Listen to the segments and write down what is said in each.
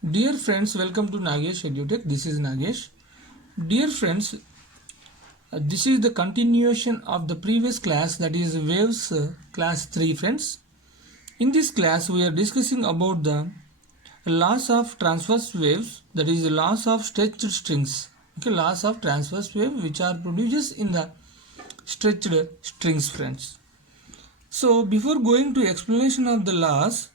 Dear friends, welcome to Nagesh EduTech. This is Nagesh. Dear friends, this is the continuation of the previous class, that is waves class 3 friends. In this class we are discussing about the laws of transverse waves, that is the laws of stretched strings. Okay, laws of transverse wave which are produced in the stretched strings friends. So before going to explanation of the laws,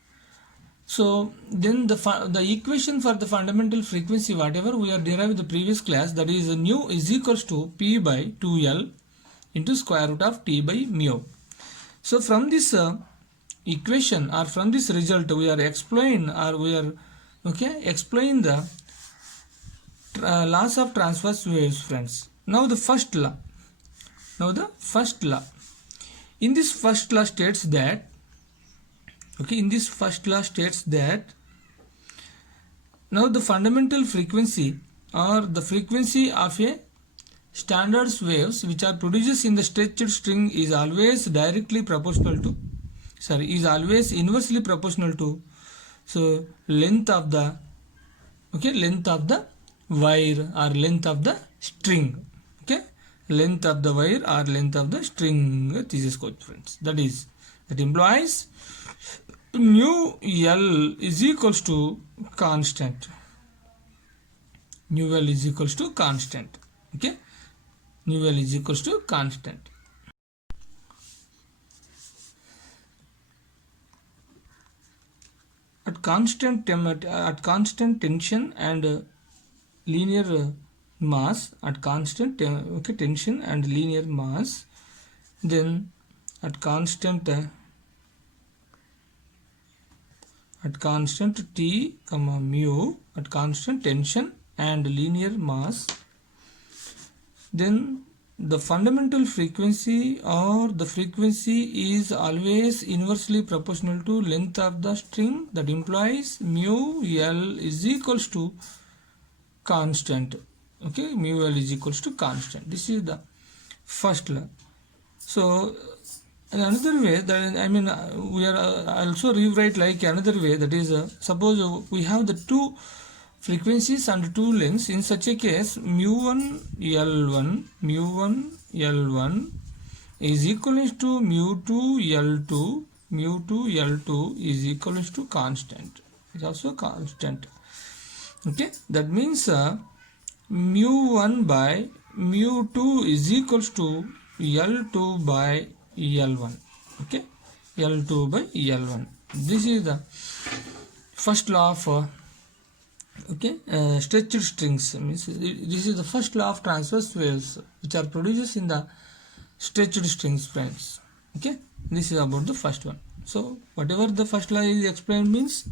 so then the equation for the fundamental frequency whatever we are derived the previous class, that is nu is equals to p by 2l into square root of t by mu. So from this equation or from this result we are explain the laws of transverse waves friends. Now the first law. In this first law states that now the fundamental frequency or the frequency of a standard waves which are produced in the stretched string is always inversely proportional to so length of the wire or length of the string. Length of the wire or length of the string. This is called friends. That implies nu L is equals to constant. Nu L is equals to constant. Okay, nu L is equals to constant. At constant tension and linear mass, at constant tension and linear mass, then at constant T, mu, at constant tension and linear mass, then the fundamental frequency or the frequency is always inversely proportional to length of the string. That implies mu L is equals to constant. Okay, mu L is equals to constant. This is the first law. So another way that we are also rewrite like another way, that is suppose we have the two frequencies and two lengths. In such a case, mu1 L1 is equal to mu2 L2 is equal to constant. It's also constant. Okay, that means mu1 by mu2 is equals to L2 by L1. Okay, L2 by L1. This is the first law of stretched strings. Means this is the first law of transverse waves which are produced in the stretched strings friends. Okay, this is about the first one. So whatever the first law is explained means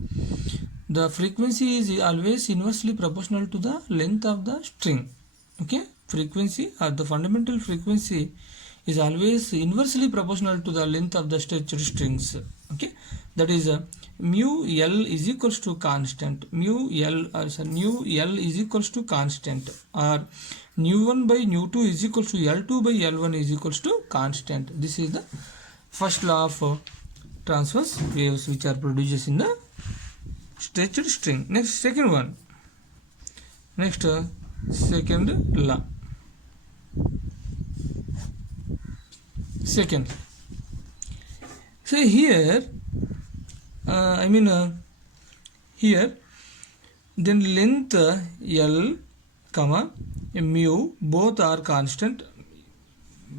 the frequency is always inversely proportional to the length of the string. Okay, frequency or the fundamental frequency is always inversely proportional to the length of the stretched strings. Okay, that is mu L is equals to constant. Mu L is equals to constant, or nu1 by nu2 is equals to L2 by L1 is equals to constant. This is the first law of transverse waves which are produced in the stretched string. Next, second one. Second law. Second. So here, here, then length L, mu, both are constant.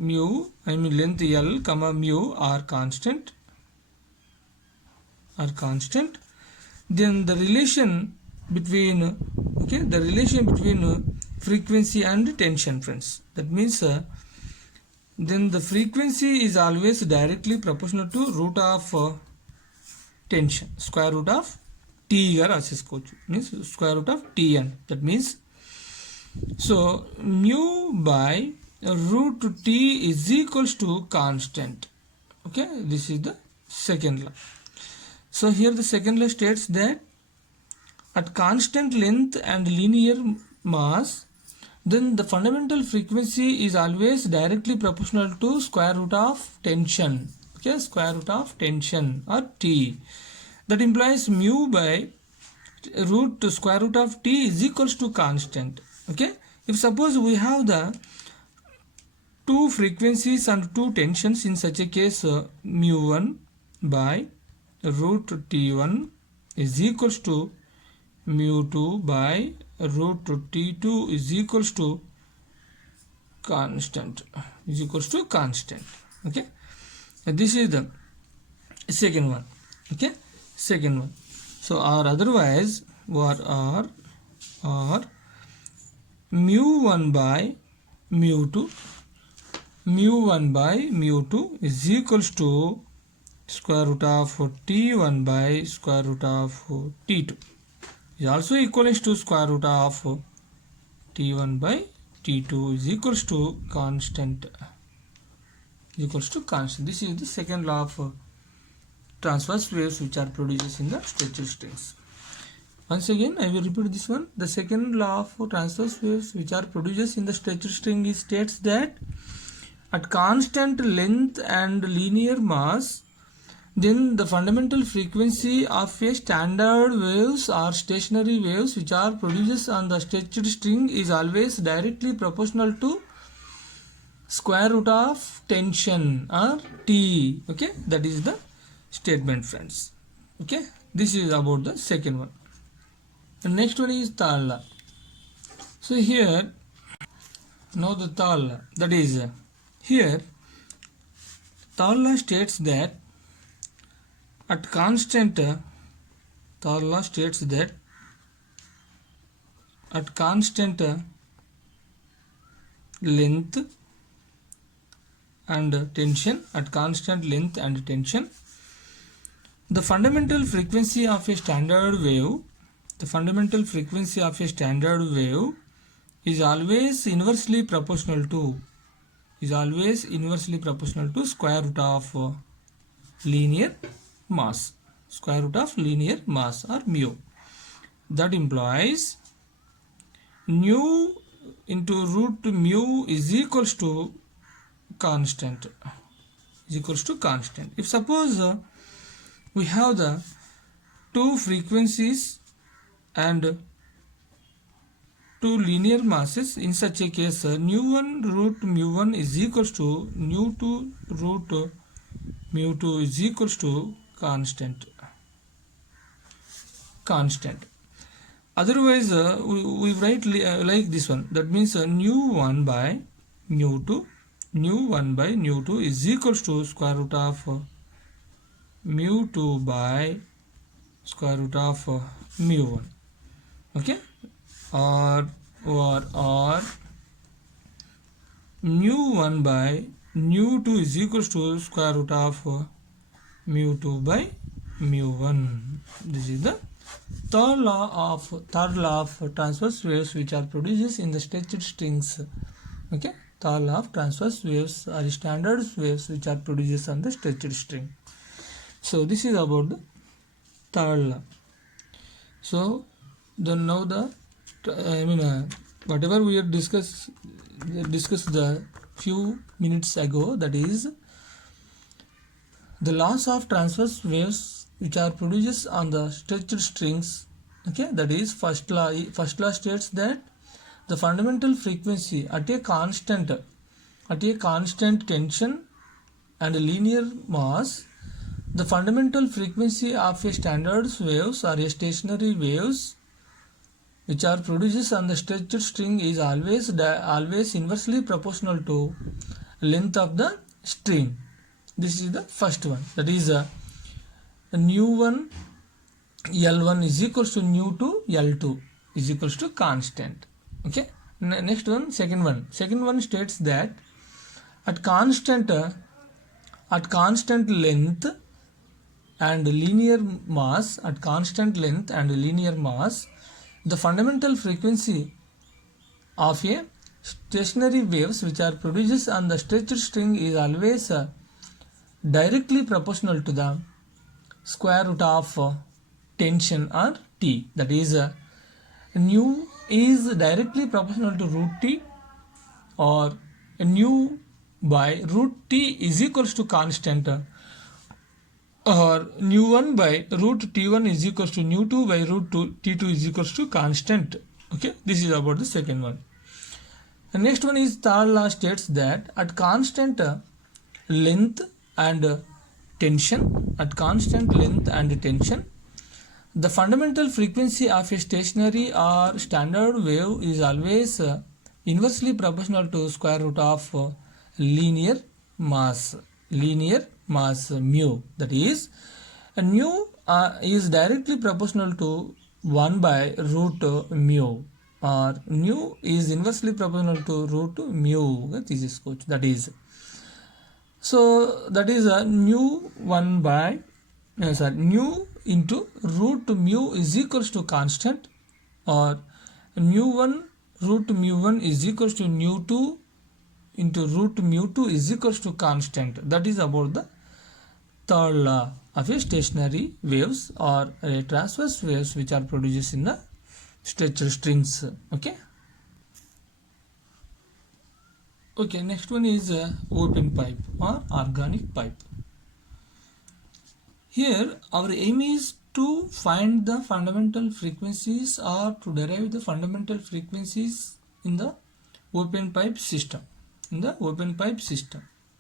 Length L, mu are constant. Then the relation between frequency and tension friends. That means then the frequency is always directly proportional to root of tension, square root of t ga rasesukochu, means square root of tn. That means so mu by root t is equals to constant. Okay, this is the second law. So here the second law states that at constant length and linear mass, then the fundamental frequency is always directly proportional to square root of tension. Okay, square root of tension or t. That implies mu by square root of t is equals to constant. Okay, if suppose we have the two frequencies and two tensions, in such a case mu1 by root t1 is equals to mu2 by root t2 is equals to constant, okay. This is the second one, okay, second one. So or otherwise or mu1 by mu2 is equals to square root of t1 by square root of t2 is also equivalent to square root of t1 by t2 is equals to constant, This is the second law of transverse waves which are produced in the stretched strings. Once again I will repeat this one. The second law of transverse waves which are produced in the stretched string states that at constant length and linear mass, then the fundamental frequency of a standard waves or stationary waves which are produced on the stretched string is always directly proportional to square root of tension or T. Okay, that is the statement, friends. Okay, this is about the second one. The next one is third law. So here now the third law, that is here third law states that at constant length and tension, the fundamental frequency of a standard wave is always inversely proportional to square root of linear mass, or mu. That implies nu into root mu is equals to constant, If suppose we have the two frequencies and two linear masses, in such a case nu1 root mu1 is equals to nu2 root mu2 is equals to constant. Otherwise we write like this one, that means nu1 by nu2 is equals to square root of mu2 by square root of mu1, okay, or mu1 by mu2 is equals to square root of mu2 by mu1. This is the third law of transverse waves which are produced in the stretched strings. Okay, third law of transverse waves are standard waves which are produced on the stretched string. So this is about the third law. So then now whatever we have discussed the few minutes ago, that is the laws of transverse waves which are produced on the stretched strings. Okay, that is first law states that the fundamental frequency at a constant tension and linear mass, the fundamental frequency of a standard waves or a stationary waves which are produced on the stretched string is always inversely proportional to length of the string. This is the first one, that is nu1 L1 is equals to nu2 L2 is equals to constant. Okay, next one, second one states that at constant length and linear mass, the fundamental frequency of a stationary waves which are produced on the stretched string is always directly proportional to the square root of tension or T. That is nu is directly proportional to root T, or nu by root T is equals to constant or nu1 by root t1 is equals to nu2 by root t2 is equals to constant. Okay, this is about the second one. The next one is third law states that at constant length and tension, the fundamental frequency of a stationary or standard wave is always inversely proportional to square root of linear mass mu. That is, nu is directly proportional to 1 by root mu, or nu is inversely proportional to root mu. That is, so that is a nu 1 by nu into root mu is equals to constant, or nu 1 root mu 1 is equals to nu 2 into root mu 2 is equals to constant. That is about the third law of a stationary waves or transverse waves which are produced in the stretched strings. Okay, next one is open pipe or organic pipe. Here our aim is to find the fundamental frequencies or to derive the fundamental frequencies in the open pipe system.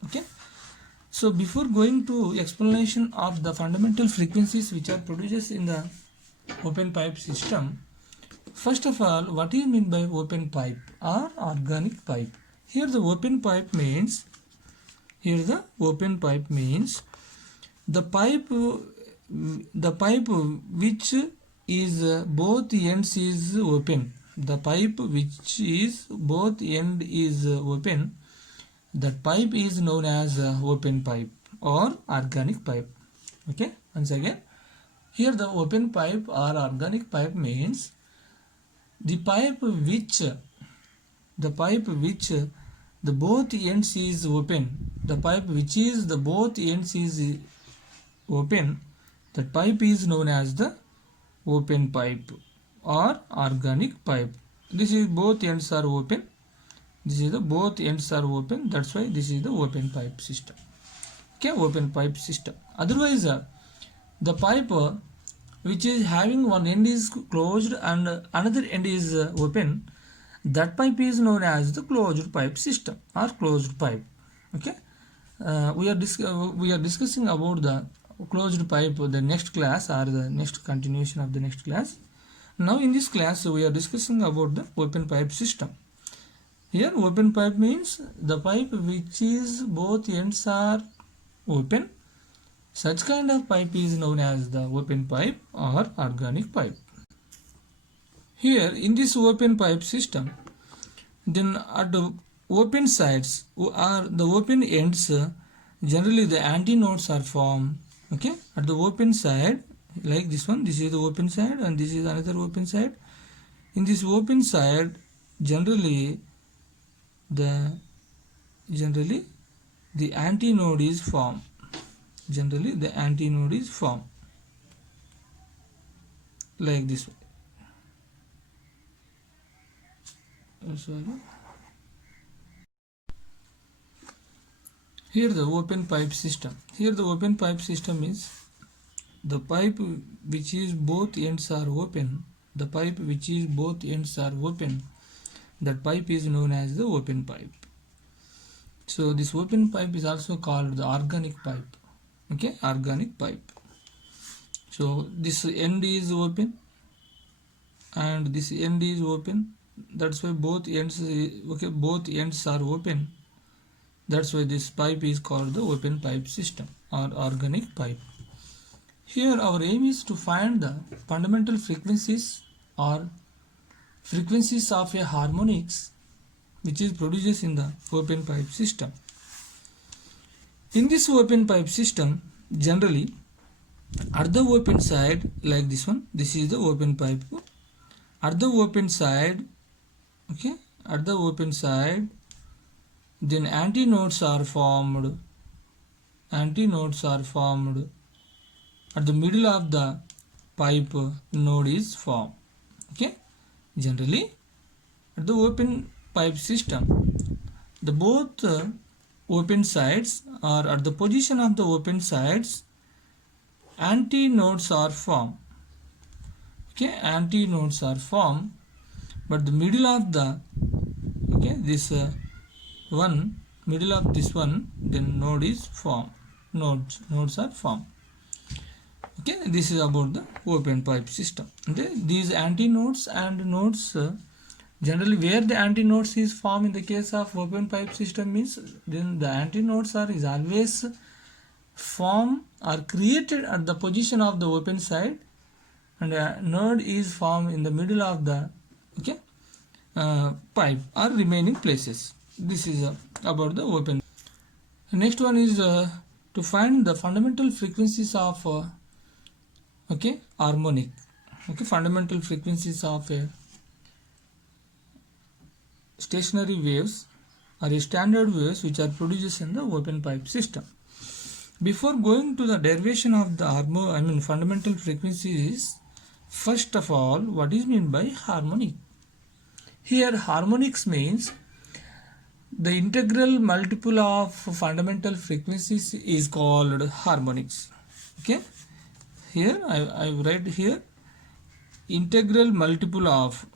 Okay. So before going to explanation of the fundamental frequencies which are produced in the open pipe system, first of all, what do you mean by open pipe or organic pipe? Here the open pipe means the pipe which is both ends is open. The pipe which is both end is open. That pipe is known as open pipe or organic pipe. Okay, once again, here the open pipe or organic pipe means the pipe which the both ends is open. The pipe which is the both ends is open. That pipe is known as the open pipe or organic pipe. This is both ends are open. Both ends are open. That's why this is the open pipe system. Okay, open pipe system. Otherwise, the pipe which is having one end is closed and another end is open, that pipe is known as the closed pipe system or closed pipe. Okay, we are discussing about the closed pipe the next class or the next continuation of the next class. Now in this class we are discussing about the open pipe system. Here open pipe means the pipe which is both ends are open. Such kind of pipe is known as the open pipe or organic pipe. Here in this open pipe system, then at the open sides or the open ends, generally the antinodes are formed. Okay, at the open side, like this one, this is the open side and this is another open side. In this open side, generally the antinode is formed. Generally the antinode is formed like this way. Here the open pipe system. Here the open pipe system is the pipe which is both ends are open. The pipe which is both ends are open. That pipe is known as the open pipe. So this open pipe is also called the organic pipe. Okay, organic pipe. So this end is open and this end is open. That's why both ends are open. That's why this pipe is called the open pipe system or organic pipe. Here our aim is to find the fundamental frequencies or frequencies of a harmonics which is produced in the open pipe system. In this open pipe system, generally at the open side, like this one, this is the open pipe. At the open side, okay, at the open side, then antinodes are formed. Antinodes are formed. At the middle of the pipe, node is formed. Okay, generally at the open pipe system, the both open sides or at the position of the open sides, antinodes are formed. Okay, antinodes are formed, but the middle of the this one middle of this one, then node is formed. Nodes are formed. Okay, this is about the open pipe system. Okay, these antinodes and nodes, generally where the antinodes is formed in the case of open pipe system means, then the antinodes is always formed or created at the position of the open side, and a node is formed in the middle of the pipe or remaining places. This is about the open. The next one is to find the fundamental frequencies of harmonic. Fundamental frequencies of stationary waves or standard waves which are produced in the open pipe system. Before going to the derivation of the fundamental frequencies, first of all, what is meant by harmonic? Here harmonics means the integral multiple of fundamental frequencies is called harmonics. Okay, here I write here integral multiple of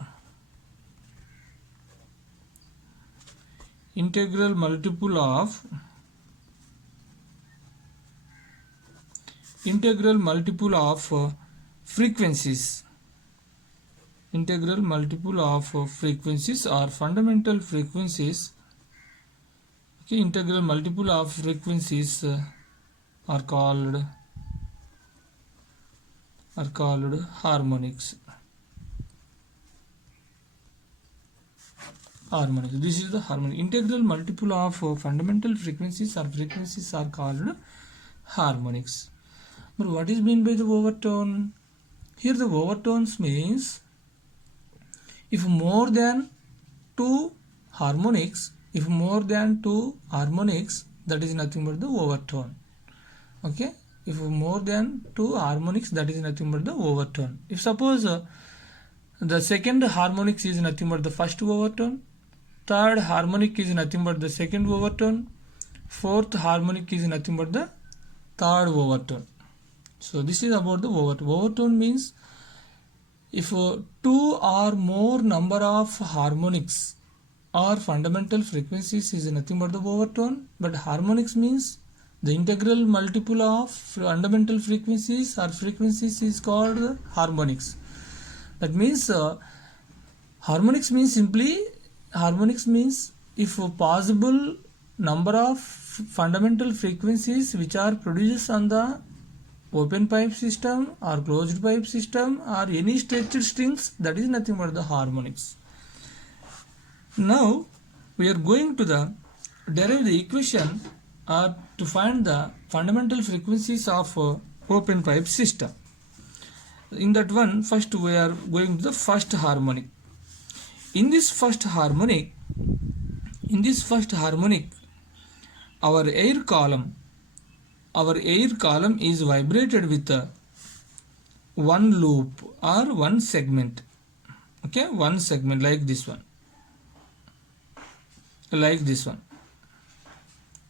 frequencies. Integral multiple of frequencies or fundamental frequencies. Okay, integral multiple of frequencies are called harmonics. This is the harmonic. Integral multiple of fundamental frequencies or frequencies are called harmonics. But what is meant by the overtone? Here the overtones means if more than two harmonics, that is nothing but the overtone. Okay, if more than two harmonics, that is nothing but the overtone. If suppose the second harmonics is nothing but the first overtone, third harmonic is nothing but the second overtone, fourth harmonic is nothing but the third overtone. So this is about the overtone. Overtone means if two or more number of harmonics or fundamental frequencies is nothing but the overtone, but harmonics means the integral multiple of fundamental frequencies or frequencies is called harmonics. That means harmonics means if possible number of fundamental frequencies which are produced on the open pipe system or closed pipe system or any stretched strings, that is nothing but the harmonics. Now we are going to derive the equation to find the fundamental frequencies of open pipe system. In that one, first we are going to the first harmonic. In this first harmonic, our air column is vibrated with one loop or one segment. Okay, one segment like this one.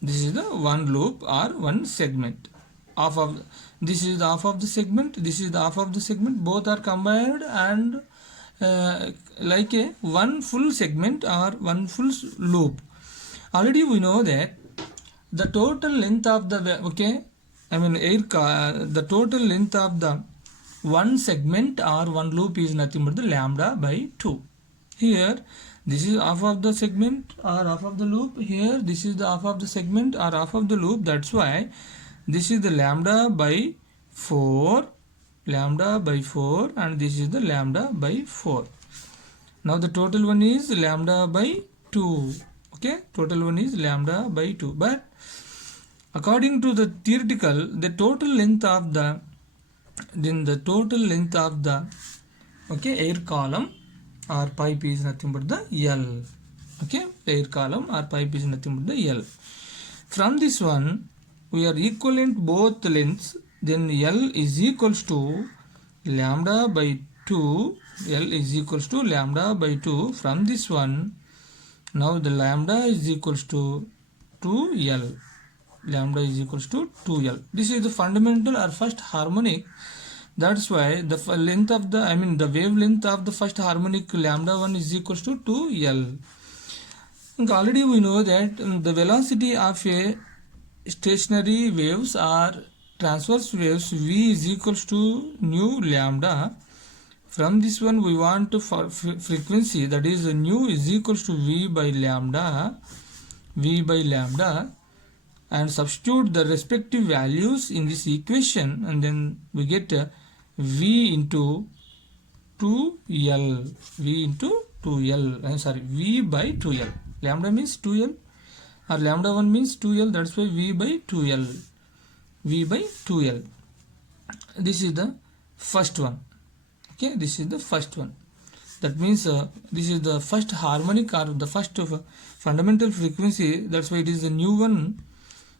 This is the one loop or one segment. This is the half of the segment, this is the half of the segment, both are combined and like a one full segment or one full loop. Already we know that the total length of the the total length of the one segment or one loop is nothing but the lambda by 2. Here this is half of the segment or half of the loop. Here this is the half of the segment or half of the loop. That's why this is the lambda by 4 and this is the lambda by 4. Now the total one is lambda by 2. Okay, total one is lambda by 2. But according to the theoretical, the total length of the air column or pipe is nothing but the L. Okay, air column or pipe is nothing but the L. From this one, we are equivalent both lengths. Then L is equals to lambda by 2. L is equals to lambda by 2. From this one, now the lambda is equals to 2L. lambda is equals to 2L. This is the fundamental or first harmonic. That's why the length of the the wavelength of the first harmonic lambda 1 is equals to 2L. And already we know that the velocity of a stationary waves or transverse waves v is equals to nu lambda. From this one we want to frequency, that is nu is equals to v by lambda, and substitute the respective values in this equation, and then we get v into 2L, v by 2L. Lambda means 2L or lambda 1 means 2L, that's why v by 2L. This is the first one. Okay, this is the first one. That means this is the first harmonic or the first fundamental frequency. That's why it is the new one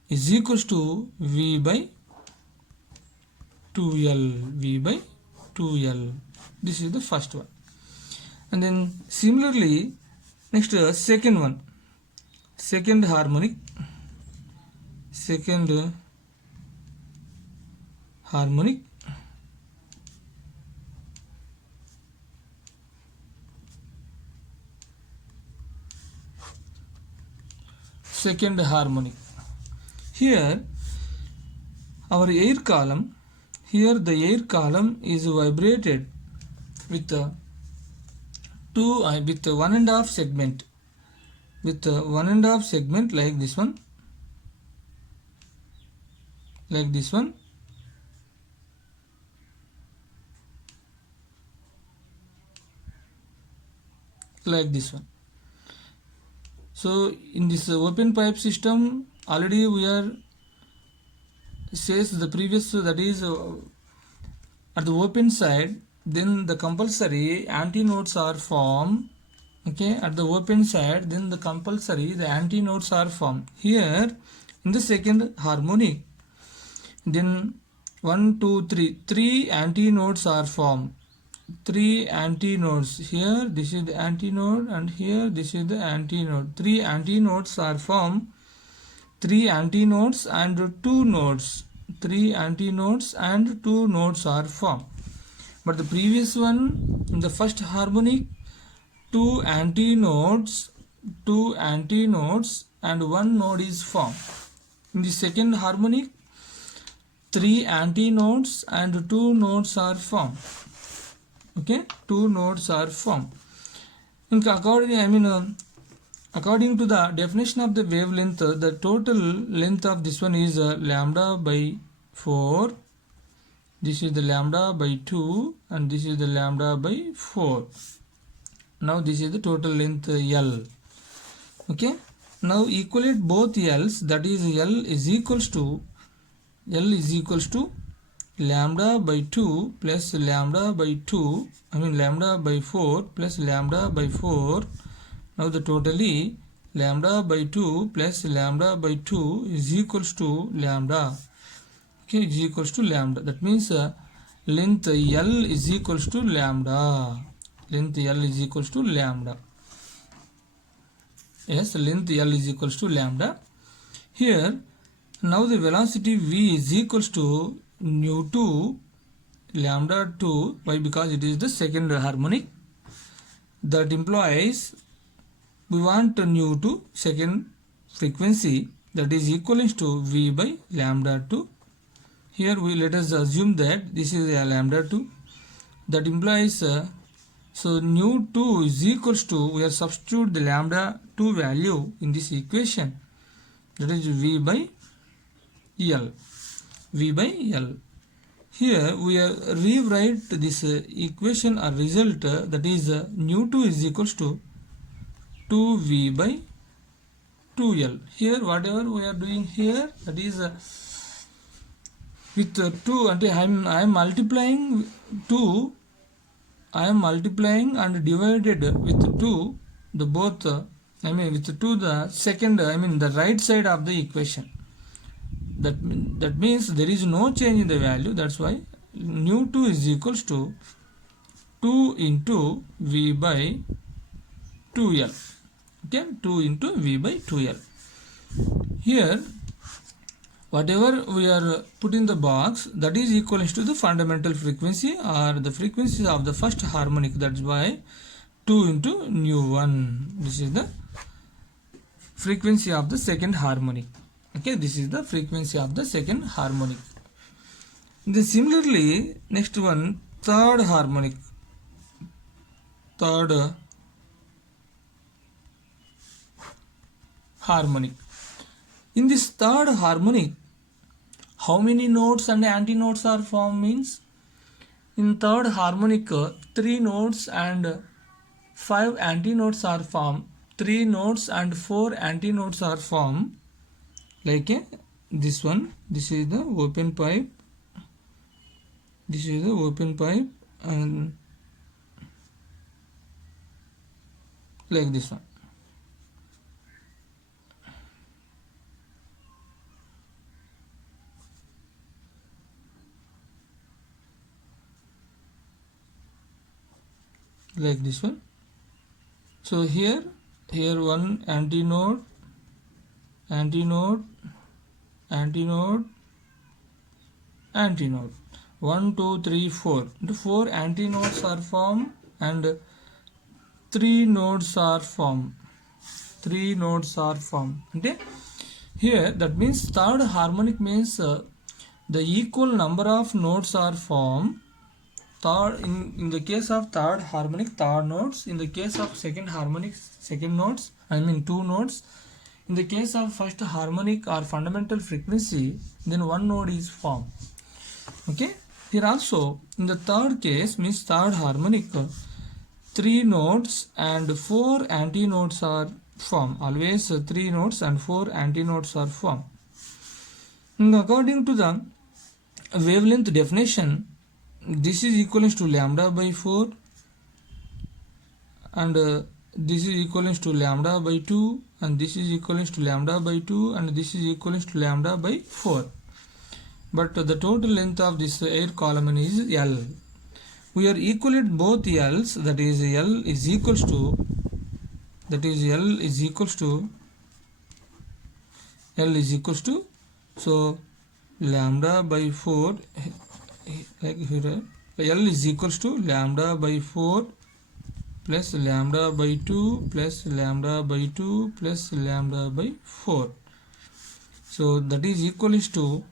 is equals to v by 2L. This is the first one. And then similarly, next second one, second harmonic. Second harmonic here our air column, here the air column is vibrated with with 1.5 segment, with 1.5 segment like this one, like this one, like this one. So in this open pipe system, already we are says the previous, that is at the open side, then the compulsory antinodes are formed. Okay, at the open side, then the compulsory the antinodes are formed. Here in the second harmonic, then 1 2 3 three antinodes are formed. 3 antinodes. Here this is the antinode, and here this is the antinode. 3 antinodes are formed. 3 antinodes and 2 nodes. 3 antinodes and 2 nodes are formed. But the previous one, in the first harmonic, 2 antinodes and 1 node is formed. In the second harmonic, 3 antinodes and 2 nodes are formed. Okay, 2 nodes are formed. According to the definition of the wavelength, the total length of this one is lambda by 4. This is the lambda by 2, and this is the lambda by 4. Now this is the total length L. Okay, now equate both L's, that is L is equals to lambda by 2 plus lambda by 2, lambda by 4 plus lambda by 4. Now the totally lambda by 2 plus lambda by 2 is equals to lambda. Okay, is equals to lambda. That means length L is equals to lambda. Length L is equals to lambda. Yes, length L is equals to lambda. Here, now the velocity v is equals to nu 2 lambda 2. Why? Because it is the second harmonic. That implies we want nu 2 second frequency, that is equivalent to v by lambda 2. Here let us assume that this is a lambda 2. That implies so nu 2 is equals to, we are substitute the lambda 2 value in this equation, that is v by L. Here we are rewrite this equation or result, that is nu 2 is equals to 2v by 2L. Here whatever we are doing here, that is with 2, and I am multiplying 2. I am multiplying and divided with 2 the both with 2 the second, the right side of the equation. That means there is no change in the value. That's why nu 2 is equals to 2 into v by 2L. Okay, 2 into v by 2L. Here whatever we are put in the box, that is equal to the fundamental frequency or the frequency of the first harmonic. That's why 2 into nu 1. This is the frequency of the second harmonic. Okay, this is the frequency of the second harmonic. Then similarly, next one, third harmonic. Third harmonic. In this third harmonic, how many notes and antinodes are formed means, in third harmonic 3 notes and 5 antinodes are formed. 3 notes and 4 antinodes are formed, like this one. This is the open pipe. This is the open pipe, and like this one. Like this one. So here one antinode, antinode, antinode, antinode. 1, 2, 3, 4. The 4 antinodes are formed and 3 nodes are formed. 3 nodes are formed. Okay. Here that means third harmonic means the equal number of nodes are formed. Third, in the case of third harmonic, third nodes. In the case of second harmonic, second nodes. I mean 2 nodes. In the case of first harmonic or fundamental frequency, then 1 node is formed. Okay. Here also in the third case means third harmonic, 3 nodes and 4 antinodes are formed. Always 3 nodes and 4 antinodes are formed. According to the wavelength definition, this is equivalent to lambda by 4 and this is equivalent to lambda by 2 and this is equivalent to lambda by 2 and this is equivalent to lambda by 4. But the total length of this air column is L. We are equate both L's, that is L is equals to, so lambda by 4, like here, L is equals to lambda by 4 plus lambda by 2 plus lambda by 2 plus lambda by 4. So that is equals to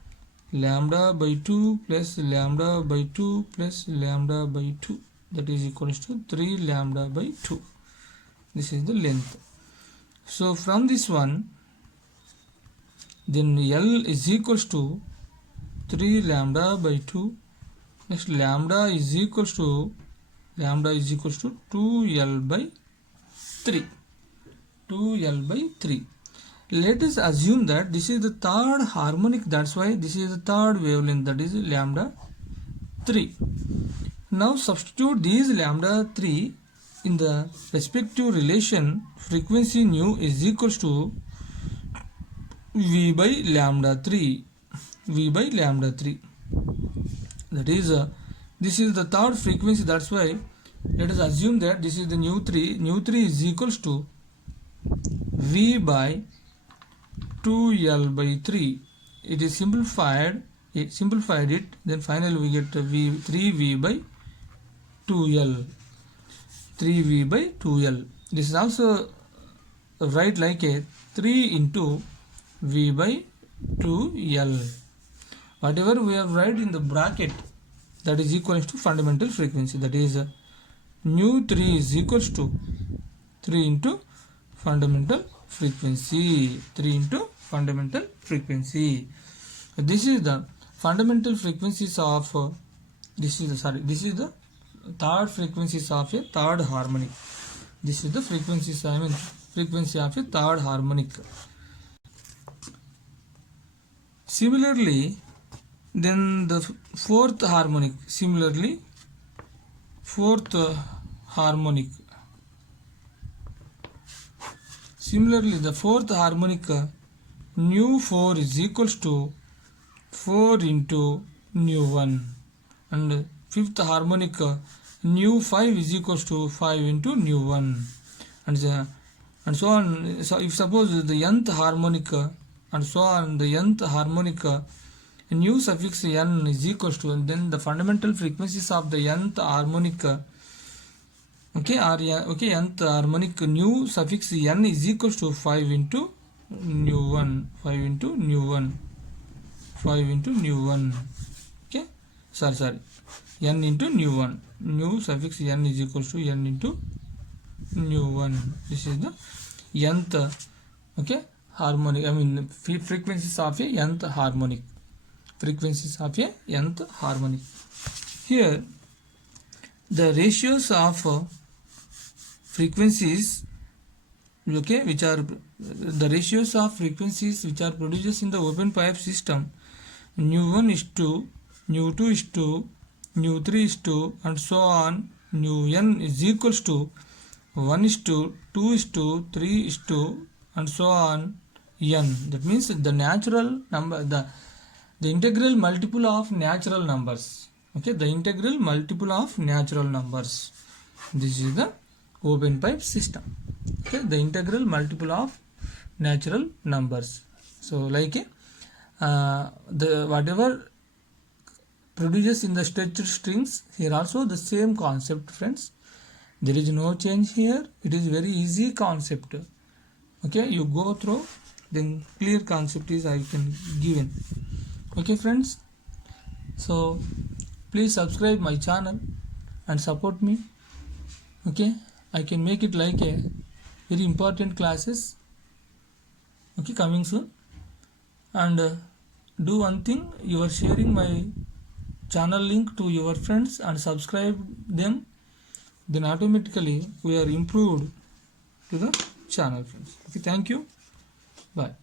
lambda by 2 plus lambda by 2 plus lambda by 2. That is equals to 3 lambda by 2. This is the length. So from this one, then L is equals to 3 lambda by 2. Next lambda is equals to 2L by 3. 2L by 3. Let us assume that this is the third harmonic, that's why this is the third wavelength, that is lambda 3. Now substitute these lambda 3 in the respective relation. Frequency nu is equals to V by lambda 3. V by lambda 3. That is, this is the third frequency, that's why let us assume that this is the nu 3. Nu 3 is equals to V by 2L by 3. It is simplified it, then finally we get 3V by 2L. 3V by 2L. This is also write like a 3 into V by 2L. Whatever we have write in the bracket, that is equal to fundamental frequency. That is nu 3 is equals to 3 into fundamental frequency. 3 into fundamental frequency. This is the fundamental frequencies of this is the third frequencies of a third harmonic. This is the frequencies, frequency of a third harmonic. Similarly, then the fourth harmonic. Similarly, fourth harmonic. Similarly, the fourth harmonic, nu 4 is equals to 4 into nu 1, and fifth harmonic, nu 5 is equals to 5 into nu 1, and so on. So if suppose the nth harmonic and so on, the nth harmonic nu suffix n is equals to, and then the fundamental frequencies of the nth harmonic nth harmonic nu suffix n is equals to 5 into nu 1, 5 into nu 1, 5 into nu 1. Okay, sorry, n into nu 1, nu suffix n is equals to n into nu 1. This is the nth harmonic, I mean frequencies of a nth harmonic, frequencies of a nth harmonic. Here the ratios of frequencies, which are the ratios of frequencies which are produced in the open pipe system, nu 1 is to nu 2 is to nu 3 is to, and so on, nu n is equals to 1 is to 2 is to 3 is to, and so on, n. That means the natural number, the integral multiple of natural numbers. Okay, the integral multiple of natural numbers. This is the open pipe system. Okay, the integral multiple of natural numbers. So like the whatever produces in the stretched strings, here also the same concept, friends. There is no change here. It is very easy concept. Okay, you go through, then clear concept is I can given. Okay friends, so please subscribe my channel and support me. Okay, I can make it like a very important classes, okay, coming soon. And do one thing, you are sharing my channel link to your friends and subscribe them, then automatically we are improved to the channel, friends. Okay, thank you, bye.